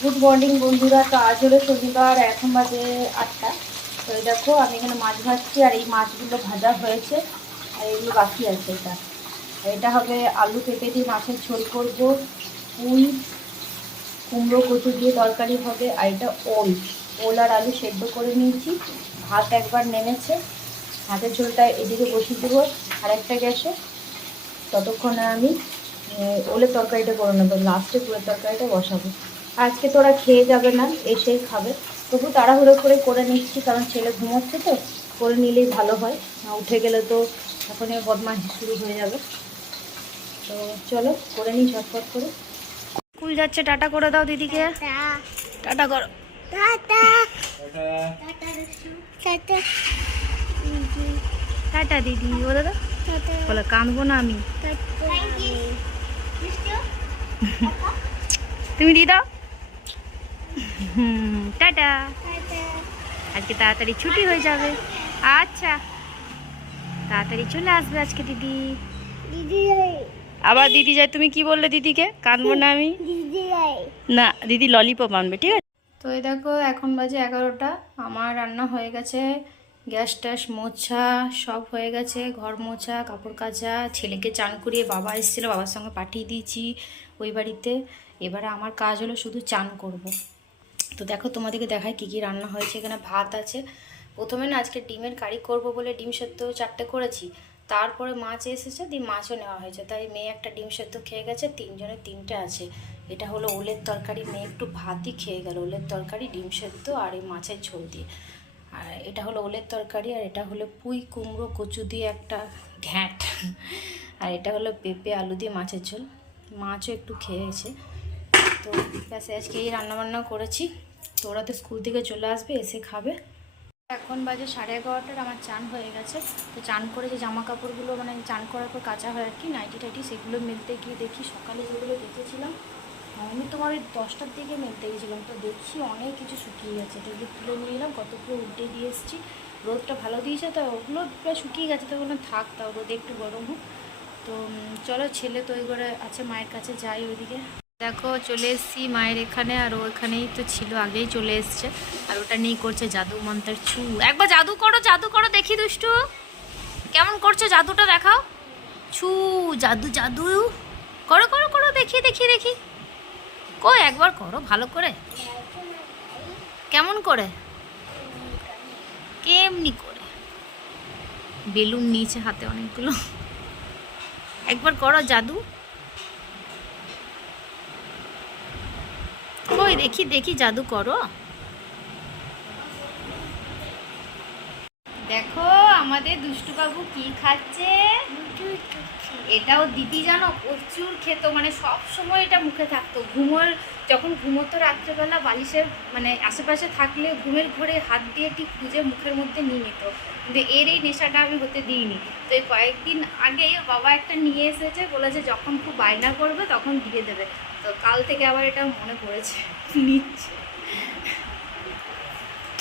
Good morning বন্ধুরা। তো আজ হলো শনিবার, এখন বাজে 8টা। তো এই দেখো আমি এখানে মাছ ভাজছি, আর এই মাছগুলো ভাজা হয়েছে আর এগুলো বাকি আছে। এটা হবে আলু পেঁপে দিয়ে মাছের ঝোল করব, পুঁই কুমড়ো কচু দিয়ে তরকারি হবে, আর এটা ওল ওল আর আলু সেদ্ধ করে নিয়েছি। ভাত একবার নেমেছে, ভাতের ঝোলটা এদিকে বসিয়ে দেবো আর একটা গ্যাসে। ততক্ষণে আমি ওলের তরকারিটা করে নেবো, লাস্টে পুরের তরকারিটা বসাবো। আজকে তো ওরা খেয়ে যাবে না, এসেই খাবে। তবু তাড়াহুড়ো করে নিচ্ছি, কারণ ছেলে ঘুমোচ্ছে, তো করে নিলেই ভালো হয়। উঠে গেলে তো এখন বদমাইশি শুরু হয়ে যাবে। তো চলো করে নিই ঝটপট করে। স্কুল যাচ্ছে, টাটা করে দাও দিদিকে। টাটা করো। টাটা দিদি বলে দাও। বলে কাঁদবো না আমি। তুমি দিয়ে দাও। টাটা। আজকে তাড়াতাড়ি ছুটি হয়ে যাবে। আচ্ছা, তাড়াতাড়ি চলে আসবে আজকে দিদি। আবার দিদি যায়, তুমি কি বললে দিদিকে? কাঁদবো না আমি। না, দিদি ললিপপ আনবে, ঠিক আছে। তো এই দেখো এখন বাজে 11টা, আমার রান্না হয়ে গেছে, গ্যাস ট্যাস মোছা সব হয়ে গেছে, ঘর মোছা কাপড় কাচা, ছেলেকে চান করিয়ে বাবা এসেছিলো, বাবার সঙ্গে পাঠিয়ে দিয়েছি ওই বাড়িতে। এবারে আমার কাজ হলো শুধু চান করব। তো দেখো তোমাদেরকে দেখায় কী কী রান্না হয়েছে। এখানে ভাত আছে, প্রথমে না আজকে ডিমের কারি করব বলে ডিম সেদ্ধ 4টে করেছি, তারপরে মাছ এসেছে, দিয়ে মাছও নেওয়া হয়েছে, তাই মেয়ে একটা ডিম সেদ্ধ খেয়ে গেছে, 3জনের 3টে আছে। এটা হলো ওলের তরকারি, মেয়ে একটু ভাতই খেয়ে গেল, ওলের তরকারি ডিম সেদ্ধ আর এই মাছের ঝোল দিয়ে। আর এটা হলো ওলের তরকারি, আর এটা হলো পুঁই কুমড়ো কচু দিয়ে একটা ঘ্যাঁট, আর এটা হলো পেঁপে আলু দিয়ে মাছের ঝোল। মাছও একটু খেয়েছে। তো ব্যাস আজকে এই রান্নাবান্না করেছি। তো ওরা তো স্কুল থেকে চলে আসবে, এসে খাবে। এখন বাজে 11:30, আমার চান হয়ে গেছে। তো চান করে যে জামা কাপড়গুলো মানে চান করার পর কাচা হয় আর কি, নাইটি টাইটি, সেগুলো মেলতে গিয়ে দেখি সকালে যেগুলো দেখেছিলাম আমি তোমার ওই 10টার দিকে মেলতে গেছিলাম, তো দেখছি অনেক কিছু শুকিয়ে গেছে। তো এগুলো তুলে নিয়ে এলাম, কতগুলো উল্টে দিয়ে এসেছি। রোদটা ভালো দিয়েছে, তো ওগুলো প্রায় শুকিয়ে গেছে, তো ওগুলো থাক, তাও রোদে একটু গরম হোক। তো চলো, ছেলে তো ওই করে আছে, মায়ের কাছে যাই ওইদিকে। দেখো চলে এসেছি মায়ের এখানে, আর ও এখানেই তো ছিল, আগেই চলে এসছে। আর ওটা নিয়ে করছে জাদু মন্ত্রের ছু। একবার জাদু করো, জাদু করো দেখি দুষ্টু, কেমন করছো জাদুটা দেখাও। ছু, জাদু জাদু করো করো করো, দেখি দেখি দেখি। কই একবার করো ভালো করে। কেমন করে? কেমনি করে? বেলুন নিয়েছে হাতে অনেকগুলো। একবার করো জাদু। কই দেখি দেখি জাদু করো। দেখো আমাদের দুষ্টু বাবু কি খাচ্ছে। এটাও দিদি জানো প্রচুর খেত, মানে সব সময় এটা মুখে থাকতো। যখন ঘুমোতো রাত্রেবেলা, বালিশের মানে আশেপাশে থাকলে ঘুমের ঘরে হাত দিয়ে ঠিক খুঁজে মুখের মধ্যে নিয়ে নিত, কিন্তু এর এই নেশাটা আমি হতে দিইনি। তো এই কয়েকদিন আগেই বাবা একটা নিয়ে এসেছে, বলেছে যখন খুব বায়না করবে তখন দিয়ে দেবে। তো কাল থেকে আবার এটা মনে পড়েছে, নিচ্ছে।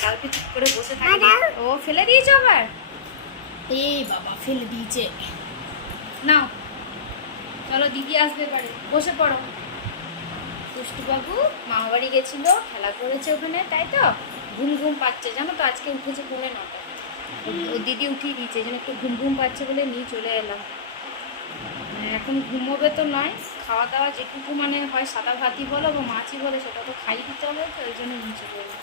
কালকে চুপ করে বসে থাকি। ও ফেলে দিয়েছে আবার, এই বাবা ফেলে দিয়েছে। নাও চলো, দিদি আসবে এবারে, বসে পড়ো। দুষ্টুবাবু মামা বাড়ি গেছিলো, খেলা করেছে ওখানে, তাই তো ঘুম ঘুম পাচ্ছে জানো তো। আজকে উঠেছে পৌনে 9টা, ও দিদি উঠিয়ে দিয়েছে, এই জন্য একটু ঘুম ঘুম পাচ্ছে বলে নিয়ে চলে এলাম। এখন ঘুমোবে তো নয়, খাওয়া দাওয়া যেটুকু মানে হয়, সাদা ভাতই বলো বা মাছই বলে, সেটা তো খাইয়ে দিতে হবে, তো ওই জন্য নিয়ে চলে এলাম।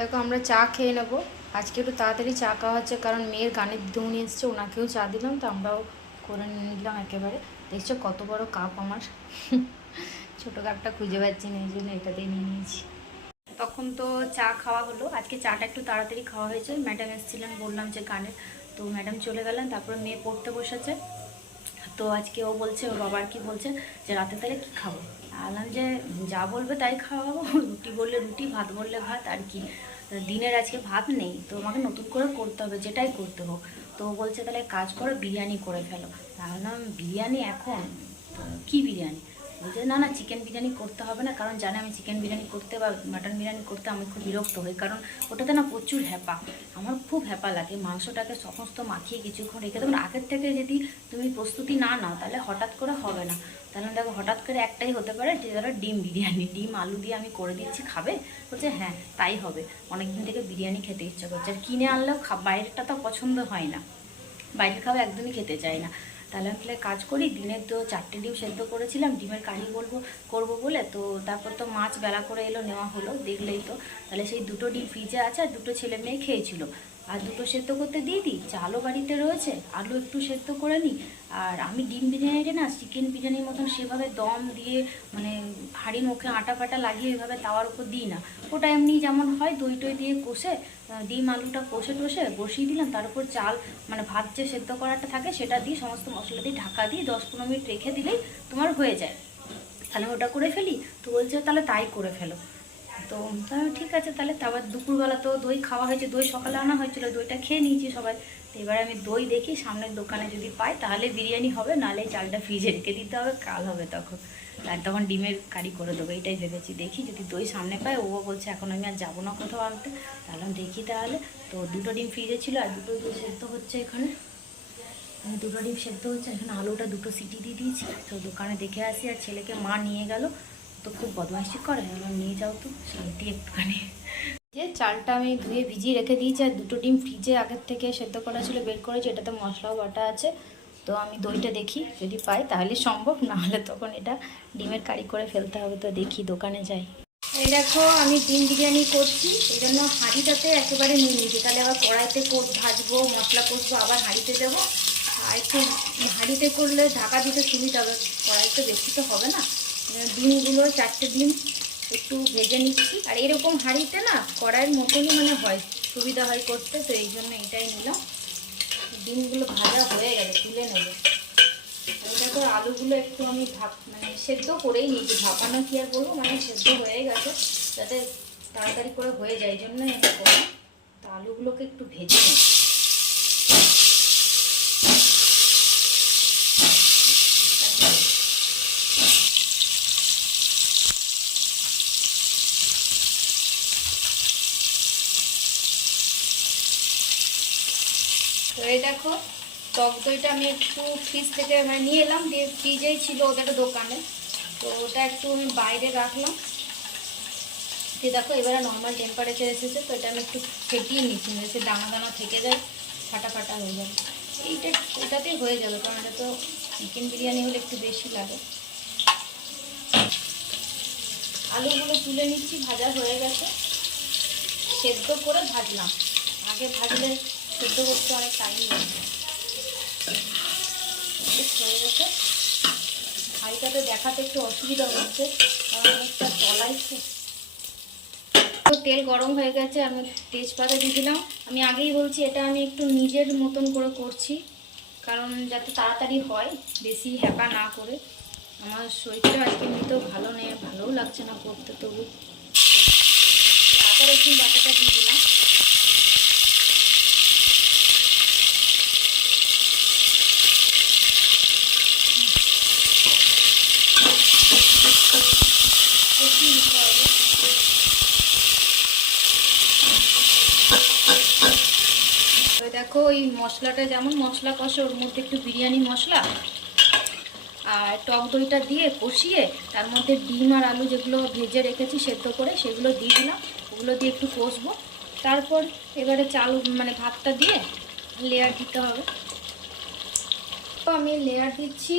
দেখো আমরা চা খেয়ে নেবো। আজকে একটু তাড়াতাড়ি চা খাওয়া হচ্ছে, কারণ মেয়ের গানের দিদিমণি এসছে, ওনাকেও চা দিলাম, তো আমরাও করে নিলাম একেবারে। দেখছো কত বড় কাপ আমার। ছোটো কাপটা খুঁজে পাচ্ছি না, এই জন্য এটা দিয়ে নিয়ে নিয়েছি। তখন তো চা খাওয়া হলো, আজকে চাটা একটু তাড়াতাড়ি খাওয়া হয়েছে। ম্যাডাম এসেছিলেন, বললাম যে গানের, তো ম্যাডাম চলে গেলেন, তারপর মেয়ে পড়তে বসেছে। তো আজকে ও বলছে, ওর বাবা আর কি বলছে যে রাতে তাহলে কী খাবো। বললাম যে যা বলবে তাই খাওয়াবো, রুটি বললে রুটি, ভাত বললে ভাত, আর কি। দিনের আজকে ভাত নেই, তো আমাকে নতুন করে করতে হবে, যেটাই করতে হোক। তো বলছে তাহলে কাজ করো, বিরিয়ানি করে ফেলো। ভাবলাম বিরিয়ানি এখন, কী বিরিয়ানি? বলছে না না চিকেন বিরিয়ানি করতে হবে না, কারণ জানে আমি চিকেন বিরিয়ানি করতে বা মাটন বিরিয়ানি করতে আমি খুব বিরক্ত হই, কারণ ওটাতে না প্রচুর হ্যাপা, আমার খুব হ্যাপা লাগে। মাংসটাকে সমস্ত মাখিয়ে কিছুক্ষণ রেখে দেবেন, আগের থেকে যদি তুমি প্রস্তুতি না নাও তাহলে হঠাৎ করে হবে না। তাহলে দেখো হঠাৎ করে একটাই হতে পারে যে ধরো ডিম বিরিয়ানি, ডিম আলু দিয়ে আমি করে দিচ্ছি, খাবে? বলছে হ্যাঁ তাই হবে, অনেকদিন থেকে বিরিয়ানি খেতে ইচ্ছা করছে। আর কিনে আনলেও বাইরেরটা তো পছন্দ হয় না, বাইরের খাবার একদমই খেতে চাই না। তাহলে আমি তাহলে কাজ করি, দিনের তো 4টে ডিম সেদ্ধ করেছিলাম ডিমের কারি করবো বলে, তো তারপর তো মাছ বেলা করে এলো, নেওয়া হলো, দেখলেই তো। তাহলে সেই 2টো ডিম ফ্রিজে আছে, আর 2টো ছেলে মেয়ে খেয়েছিল, আর 2টো সেদ্ধ করতে দিয়ে দিই, চালও বাড়িতে রয়েছে, আলু একটু সেদ্ধ করে নিই। আর আমি ডিম বিরিয়ানিটা না চিকেন বিরিয়ানির মতন সেভাবে দম দিয়ে মানে হাঁড়ির মুখে আটা ফাটা লাগিয়ে ওইভাবে তাওয়ার উপর দিই না, ওটা এমনি যেমন হয় দই টই দিয়ে কষে ডিম আলুটা কষে টষে বসিয়ে দিলাম, তার উপর চাল মানে ভাত যে সেদ্ধ করাটা থাকে সেটা দিয়ে সমস্ত মশলা দিয়ে ঢাকা দিয়ে 10-15 মিনিট রেখে দিলেই তোমার হয়ে যায়। তাহলে ওটা করে ফেলি, তো বলছে তাহলে তাই করে ফেলো। তো ঠিক আছে তাহলে। তারপর দুপুরবেলা তো দই খাওয়া হয়েছে, দই সকালে আনা হয়েছিল, দইটা খেয়ে নিয়েছি সবাই। তো এবার আমি দই দেখি সামনের দোকানে যদি পাই তাহলে বিরিয়ানি হবে, নাহলে চালটা ফ্রিজে রেখে দিতে হবে, কাল হবে তখন। আর তখন ডিমের কারি করে দেবো এইটাই ভেবেছি। দেখি যদি দই সামনে পাই, ও বলছে এখন আমি আর যাবো না কোথাও আনতে, তাহলে দেখি তাহলে। তো 2টো ডিম ফ্রিজে ছিল, আর 2টো ডিম সেদ্ধ হচ্ছে এখানে, 2টো ডিম সেদ্ধ হচ্ছে এখানে, আলুটা 2টো সিটি দিয়ে দিয়েছি। তো দোকানে দেখে আসি, আর ছেলেকে মা নিয়ে গেল, তো খুব বদমাইশি করে, আমার নিয়ে যাও তো শান্তি একটুখানি। যে চালটা আমি ধুয়ে ভিজিয়ে রেখে দিয়েছি, আর 2টো ডিম ফ্রিজে আগের থেকে সেদ্ধ করা ছিল বের করেছি, এটাতে মশলাও বাটা আছে। তো আমি দইটা দেখি যদি পাই তাহলে সম্ভব, না হলে তখন এটা ডিমের কারি করে ফেলতে হবে। তো দেখি দোকানে যাই। এই দেখো আমি ডিম বিরিয়ানি করছি, এই জন্য হাঁড়িটাতে একেবারে নিয়ে নিয়েছি, তাহলে আবার কড়াইতে ভাজবো, মশলা কষবো, আবার হাঁড়িতে দেবো। আর একটু হাঁড়িতে করলে ঢাকা দিতে সুবিধা হবে, কড়াইতে বেশি তো হবে না। ডিমগুলো 4টে ডিম একটু ভেজে নিচ্ছি, আর এরকম হাঁড়িতে না কড়াইয়ের মতনই মানে হয়, সুবিধা হয় করতে, তো এই জন্য এটাই নিলাম। ডিমগুলো ভাজা হয়ে গেলে তুলে নেবো। দেখো আলুগুলো একটু আমি মানে সেদ্ধ করেই নিয়েছি, ভাপানো কি আর বলবো, মানে সেদ্ধ হয়ে গেছে যাতে তাড়াতাড়ি করে হয়ে যায়, এই জন্যই আমি করলাম। তো আলুগুলোকে একটু ভেজে নিই। তো এই দেখো টক দইটা আমি একটু ফ্রিজ থেকে মানে নিয়ে এলাম, দিয়ে ফ্রিজেই ছিল ওদের দোকানে, তো ওটা একটু আমি বাইরে রাখলাম। দিয়ে দেখো এবারে নর্মাল টেম্পারেচার এসেছে, তো এটা আমি একটু ফেটিয়ে নিচ্ছি, সে দানা দানা থেকে যায়, ফাটা ফাটা হয়ে যাবে। এটাতেই হয়ে যাবে, কারণ এটা তো চিকেন বিরিয়ানি হলে একটু বেশি লাগে। আলুগুলো তুলে নিচ্ছি, ভাজা হয়ে গেছে, সেদ্ধ করে ভাজলাম, আগে ভাজলে সেদ্ধ করতে অনেক টাইম লাগবে। হয়ে গেছে, হাঁড়িটাতে দেখাতে একটু অসুবিধা হচ্ছে কারণ অনেকটা তলাইছে। তেল গরম হয়ে গেছে, আমি তেজপাতা দিয়ে দিলাম। আমি আগেই বলছি এটা আমি একটু নিজের মতন করে করছি, কারণ যাতে তাড়াতাড়ি হয়, বেশি হ্যাপা না করে। আমার শরীরটা আজকে এমনিতেও ভালো নেই, ভালোও লাগছে না করতে, তবু আদা রসুন বাটাটা দিয়ে দিলাম। দেখো ওই মশলাটা যেমন মশলা কষে, ওর মধ্যে একটু বিরিয়ানি মশলা আর টক দইটা দিয়ে কষিয়ে তার মধ্যে ডিম আর আলু যেগুলো ভেজে রেখেছি সেদ্ধ করে সেগুলো দিয়ে দিলাম, ওগুলো দিয়ে একটু কষবো। তারপর এবারে চাল মানে ভাতটা দিয়ে লেয়ার দিতে হবে। তো আমি লেয়ার দিচ্ছি,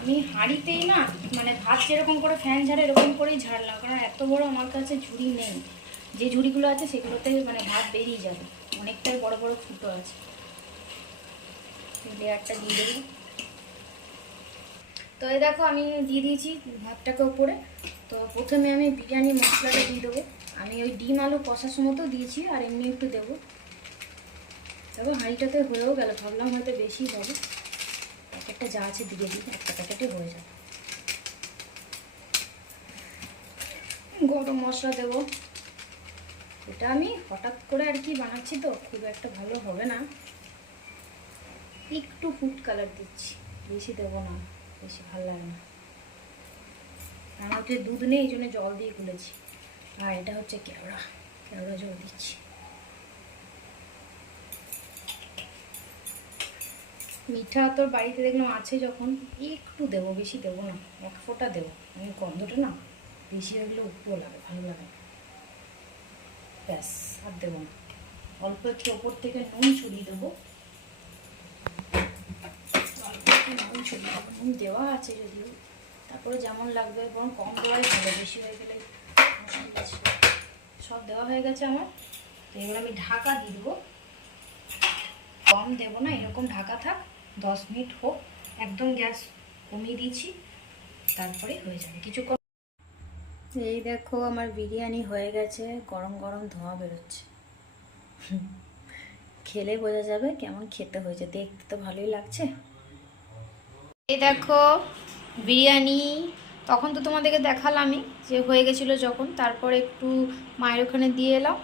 আমি হাঁড়িতেই না মানে ভাত যেরকম করে ফ্যান ঝাড়ে এরকম করেই ঝাড়লাম, কারণ এত বড় আমার কাছে ঝুড়ি নেই, যে ঝুড়িগুলো আছে সেগুলোতে মানে ভাত বেরিয়ে যাবে, অনেকটাই বড় বড় ফুটো আছে। লেয়ারটা দিয়ে দেবো। তো এই দেখো আমি দিয়ে দিয়েছি ভাতটাকে উপরে। তো প্রথমে আমি বিরিয়ানি মশলাটা দিয়ে দেবো, আমি ওই ডিম আলু কষার সময়তেও দিয়েছি, আর এমনি একটু দেবো। দেখো হাঁড়িটাতে হয়েও গেল, ভাবলাম হয়তো বেশি হবে, প্যাকেটটা যা আছে দিয়ে দিই, একটা প্যাকেটে হয়ে যাবে। গরম মশলা দেবো, এটা আমি হঠাৎ করে আর কি বানাচ্ছি, তো খুব একটা ভালো হবে না, একটু ফুড কালার দিচ্ছি, বেশি দেবো না। বেশি ভালো লাগে না। আমার হচ্ছে দুধ নেই, এই জন্য জল দিয়ে গুলেছি। আর এটা হচ্ছে কেওড়া, কেওড়া জল দিচ্ছি। মিঠা তোর বাড়িতে দেখলাম আছে যখন, একটু দেবো, বেশি দেবো না, 1 ফোঁটা দেবো। আমি গন্ধটা না বেশি হয়ে গেলে উপরও লাগে, ভালো লাগে না। ব্যাস, আর দেবো না। অল্প একটু ওপর থেকে নুন ছড়িয়ে দেবো, অল্প একটু নুন ছড়িয়ে দেবো। নুন দেওয়া আছে যদিও, তারপরে যেমন লাগবে, বরং কম দেওয়াই ভালো, বেশি হয়ে গেলে মুশকিল আছে। সব দেওয়া হয়ে গেছে আমার। তো এবার আমি ঢাকা দিয়ে দেবো, কম দেবো না, এরকম ঢাকা থাক, 10 মিনিট হোক। একদম গ্যাস কমিয়ে দিয়েছি, তারপরে হয়ে যাবে কিছুক্ষণ। এই দেখো আমার বিরিয়ানি হয়ে গেছে, গরম গরম ধোঁয়া বেরোচ্ছে। খেলে বোঝা যাবে কেমন খেতে হয়েছে, দেখতে তো ভালোই লাগছে। এই দেখো বিরিয়ানি, তখন তো তোমাদেরকে দেখালামই যে হয়ে গেছিলো যখন, তারপরে একটু মায়ের ওখানে দিয়ে এলাম।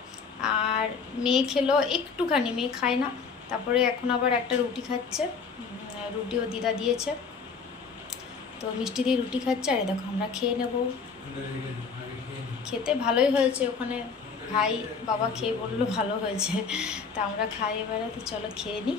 আর মেয়ে খেলো একটুখানি, মেয়ে খায় না। তারপরে এখন আবার একটা রুটি খাচ্ছে, রুটিও দিদা দিয়েছে, তো মিষ্টি দিয়ে রুটি খাচ্ছে। আর দেখো আমরা খেয়ে নেব। খেতে ভালোই হয়েছে, ওখানে ভাই বাবা খেয়ে বললো ভালো হয়েছে, তা আমরা খাই এবারে। তো চলো খেয়ে নিই।